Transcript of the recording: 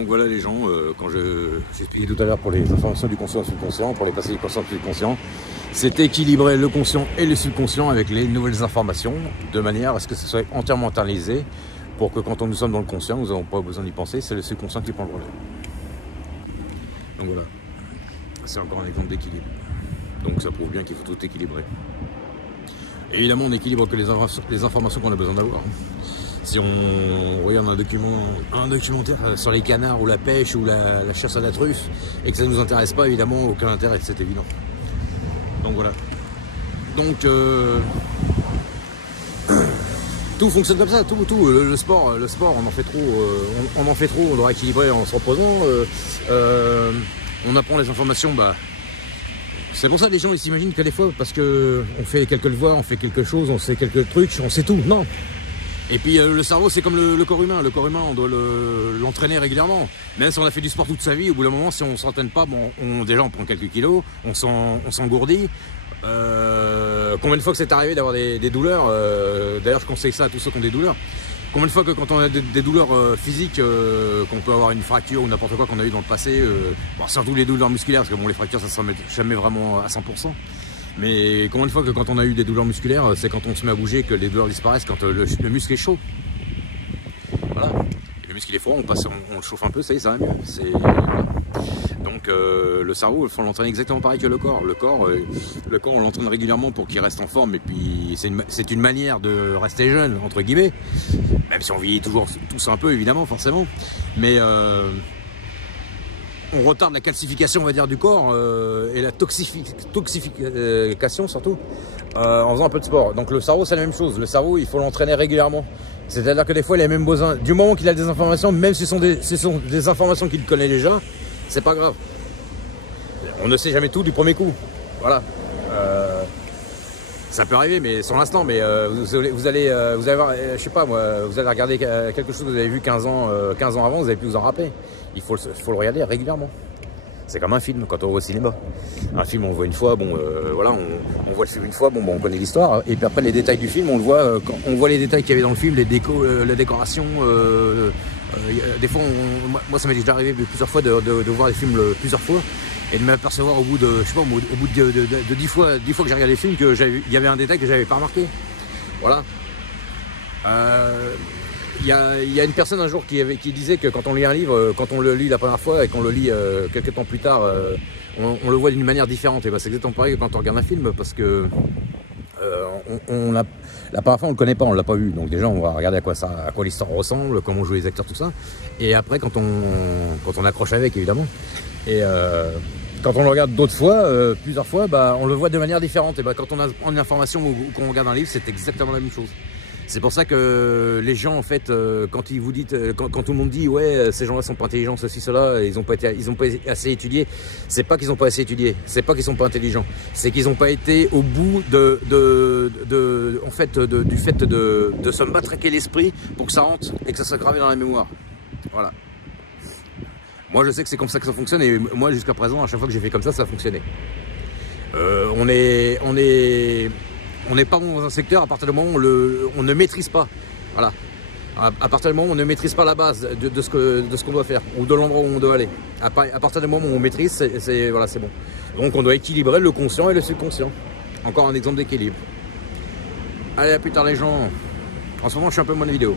Donc voilà les gens, quand j'expliquais tout à l'heure pour les informations du conscient et du subconscient, pour les passer du conscient et du subconscient, c'est équilibrer le conscient et le subconscient avec les nouvelles informations, de manière à ce que ce soit entièrement internalisé, pour que quand nous sommes dans le conscient, nous n'avons pas besoin d'y penser, c'est le subconscient qui prend le relais. Donc voilà, c'est encore un exemple d'équilibre. Donc ça prouve bien qu'il faut tout équilibrer. Évidemment, on n'équilibre que les informations qu'on a besoin d'avoir. Si on regarde un documentaire sur les canards ou la pêche ou la chasse à la truffe et que ça ne nous intéresse pas, évidemment, aucun intérêt, c'est évident. Donc voilà. Donc tout fonctionne comme ça, tout. Le sport, on en fait trop, on doit équilibrer en se reposant. On apprend les informations, c'est pour ça que les gens ils s'imaginent que des fois, parce que on fait quelques devoirs, on fait quelque chose, on sait quelques trucs, on sait tout. Non. Et puis le cerveau c'est comme le corps humain. Le corps humain on doit l'entraîner régulièrement. Même si on a fait du sport toute sa vie, au bout d'un moment si on ne s'entraîne pas, déjà on prend quelques kilos, on s'engourdit. Combien de fois que c'est arrivé d'avoir des douleurs, d'ailleurs je conseille ça à tous ceux qui ont des douleurs. Combien de fois que quand on a des douleurs physiques, qu'on peut avoir une fracture ou n'importe quoi qu'on a eu dans le passé, surtout les douleurs musculaires, parce que les fractures ça ne se remet jamais vraiment à 100%. Mais combien de fois que quand on a eu des douleurs musculaires, c'est quand on se met à bouger que les douleurs disparaissent, quand le muscle est chaud. Voilà. Et le muscle est froid, on le chauffe un peu, ça y est, ça va mieux. Donc le cerveau, il faut l'entraîner exactement pareil que le corps. Le corps on l'entraîne régulièrement pour qu'il reste en forme. Et puis c'est une manière de rester jeune, entre guillemets. Même si on vieillit toujours tous un peu, évidemment, forcément. Mais on retarde la calcification, on va dire, du corps et la toxification surtout en faisant un peu de sport. Donc le cerveau, c'est la même chose. Le cerveau, il faut l'entraîner régulièrement. C'est-à-dire que des fois, il a même besoin, du moment qu'il a des informations, même si ce sont des informations qu'il connaît déjà, c'est pas grave. On ne sait jamais tout du premier coup. Voilà. Ça peut arriver, mais sur l'instant. Mais vous allez voir, je sais pas moi, vous allez regarder quelque chose que vous avez vu 15 ans avant, vous avez pu vous en rappeler. Il faut le regarder régulièrement. C'est comme un film quand on va au cinéma. Un film, on le voit une fois, voilà, on voit le film une fois, on connaît l'histoire. Et puis après, les détails du film, on le voit, on voit les détails qu'il y avait dans le film, les décos, la décoration. Des fois, moi, ça m'est déjà arrivé plusieurs fois de voir les films plusieurs fois et de m'apercevoir au bout de, je sais pas, au bout de 10 fois que j'ai regardé le film, qu'il y avait un détail que j'avais pas remarqué. Voilà. Il y a une personne un jour qui disait que quand on lit un livre, quand on le lit la première fois et qu'on le lit quelques temps plus tard, on le voit d'une manière différente. Et c'est exactement pareil que quand on regarde un film, parce que la première fois on le connaît pas, on l'a pas vu. Donc déjà on va regarder à quoi l'histoire ressemble, comment jouent les acteurs, tout ça. Et après quand on accroche avec, évidemment. Et quand on le regarde d'autres fois, plusieurs fois, on le voit de manière différente. Et quand on a une information ou qu'on regarde un livre, c'est exactement la même chose. C'est pour ça que les gens, en fait, quand ils vous disent, quand tout le monde dit, ouais, ces gens-là sont pas intelligents, ceci, cela, ils ont pas assez étudié. C'est pas qu'ils ont pas assez étudié, c'est pas qu'ils sont pas intelligents, c'est qu'ils ont pas été au bout du fait de se matraquer l'esprit pour que ça rentre et que ça soit gravé dans la mémoire. Voilà. Moi, je sais que c'est comme ça que ça fonctionne et moi, jusqu'à présent, à chaque fois que j'ai fait comme ça a fonctionné. On n'est pas dans un secteur à partir du moment où on ne maîtrise pas. Voilà. À partir du moment où on ne maîtrise pas la base de ce qu'on doit faire ou de l'endroit où on doit aller. À partir du moment où on maîtrise, voilà, c'est bon. Donc on doit équilibrer le conscient et le subconscient. Encore un exemple d'équilibre. Allez, à plus tard les gens. En ce moment, je suis un peu moins de vidéo.